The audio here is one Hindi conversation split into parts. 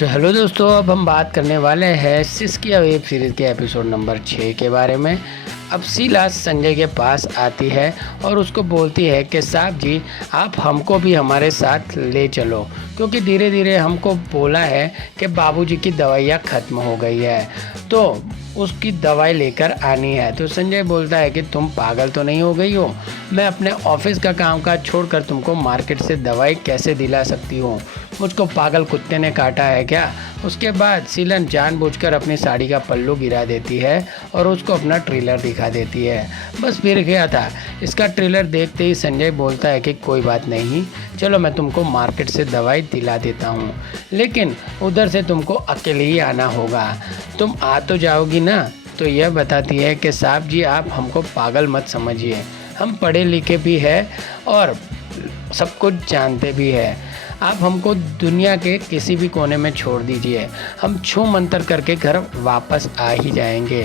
सो हेलो दोस्तों, अब हम बात करने वाले हैं सिस्किया वेब सीरीज़ के एपिसोड नंबर 6 के बारे में। अब शीला संजय के पास आती है और उसको बोलती है कि साहब जी, आप हमको भी हमारे साथ ले चलो, क्योंकि धीरे धीरे हमको बोला है कि बाबूजी की दवाइयाँ ख़त्म हो गई है, तो उसकी दवाई लेकर आनी है। तो संजय बोलता है कि तुम पागल तो नहीं हो गई हो, मैं अपने ऑफिस का कामकाज छोड़कर तुमको मार्केट से दवाई कैसे दिला सकती हूँ, मुझको पागल कुत्ते ने काटा है क्या। उसके बाद शीलन जानबूझकर अपनी साड़ी का पल्लू गिरा देती है और उसको अपना ट्रेलर दिखा देती है। बस फिर गया था। इसका ट्रेलर देखते ही संजय बोलता है कि कोई बात नहीं, चलो मैं तुमको मार्केट से दवाई दिला देता हूँ, लेकिन उधर से तुमको अकेले ही आना होगा। तुम आ तो जाओगी ना। तो यह बताती है कि साहब जी, आप हमको पागल मत समझिए, हम पढ़े लिखे भी हैं और सब कुछ जानते भी हैं। आप हमको दुनिया के किसी भी कोने में छोड़ दीजिए, हम छू मंतर करके घर वापस आ ही जाएंगे।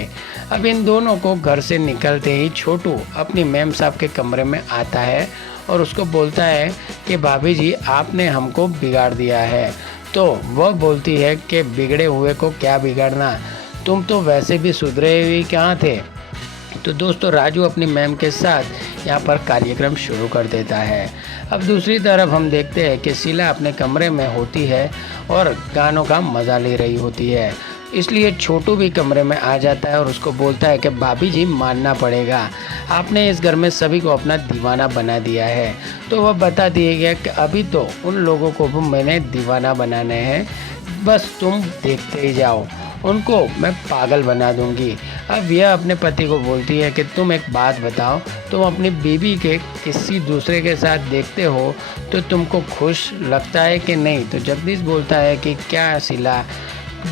अब इन दोनों को घर से निकलते ही छोटू अपनी मैम साहब के कमरे में आता है और उसको बोलता है कि भाभी जी, आपने हमको बिगाड़ दिया है। तो वह बोलती है कि बिगड़े हुए को क्या बिगाड़ना, तुम तो वैसे भी सुधरे हुए कहाँ थे। तो दोस्तों, राजू अपनी मैम के साथ यहाँ पर कार्यक्रम शुरू कर देता है। अब दूसरी तरफ हम देखते हैं कि शीला अपने कमरे में होती है और गानों का मज़ा ले रही होती है, इसलिए छोटू भी कमरे में आ जाता है और उसको बोलता है कि भाभी जी, मानना पड़ेगा, आपने इस घर में सभी को अपना दीवाना बना दिया है। तो वह बता दिया गया कि अभी तो उन लोगों को भी मैंने दीवाना बनाने हैं, बस तुम देखते ही जाओ, उनको मैं पागल बना दूंगी। अब यह अपने पति को बोलती है कि तुम एक बात बताओ, तुम अपनी बीवी के किसी दूसरे के साथ देखते हो तो तुमको खुश लगता है कि नहीं। तो जगदीश बोलता है कि क्या शीला,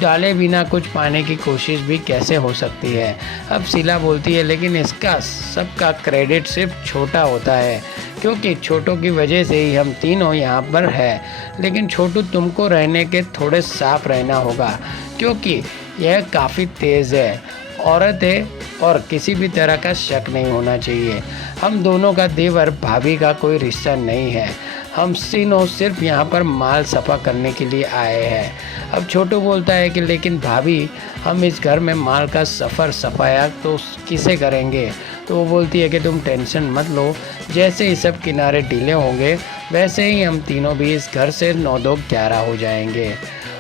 डाले बिना कुछ पाने की कोशिश भी कैसे हो सकती है। अब शीला बोलती है, लेकिन इसका सबका क्रेडिट सिर्फ छोटा होता है, क्योंकि छोटों की वजह से ही हम तीनों यहाँ पर है। लेकिन छोटू, तुमको रहने के थोड़े साफ रहना होगा, क्योंकि यह काफ़ी तेज़ है, औरत है और किसी भी तरह का शक नहीं होना चाहिए। हम दोनों का देवर भाभी का कोई रिश्ता नहीं है, हम तीनों सिर्फ यहाँ पर माल सफ़ा करने के लिए आए हैं। अब छोटू बोलता है कि लेकिन भाभी, हम इस घर में माल का सफाया तो किसे करेंगे। तो वो बोलती है कि तुम टेंशन मत लो, जैसे ही सब किनारे ढीले होंगे वैसे ही हम तीनों भी इस घर से 9-2-11 हो जाएंगे।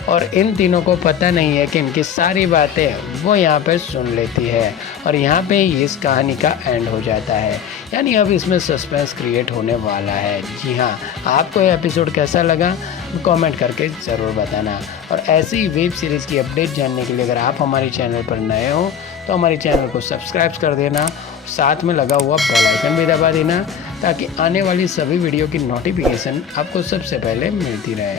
और इन तीनों को पता नहीं है कि इनकी सारी बातें वो यहाँ पर सुन लेती है और यहाँ पे ही इस कहानी का एंड हो जाता है। यानी अब इसमें सस्पेंस क्रिएट होने वाला है। जी हाँ, आपको ये एपिसोड कैसा लगा कमेंट करके ज़रूर बताना। और ऐसी ही वेब सीरीज़ की अपडेट जानने के लिए अगर आप हमारे चैनल पर नए हो तो हमारे चैनल को सब्सक्राइब कर देना, साथ में लगा हुआ बेल आइकन भी दबा देना, ताकि आने वाली सभी वीडियो की नोटिफिकेशन आपको सबसे पहले मिलती रहे।